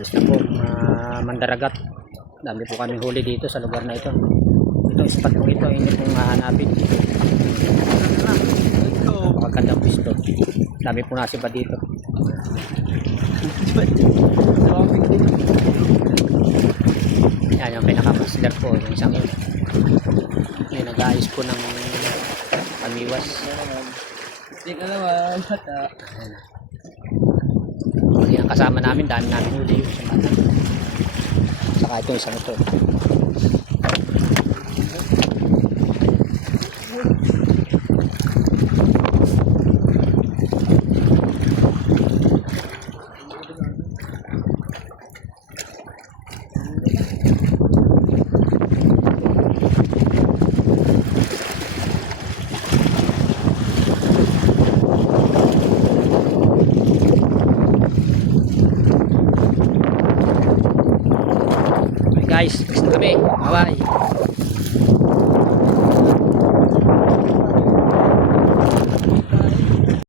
alis na po. Mandaragat. Dami po kami huli dito sa lugar na ito. Itong spot po ito, hindi pong hahanapin. Magandang pisto. Dami po nasiba dito. Yan yung pinaka-master po, yung isang yun. Yung nag-aayos po ng kamiwas. Hindi ka naman, bata. Yan kasama namin, dami namin huli yung sumata. Saka ito isang ito. Guys, gusto kami. Bye-bye.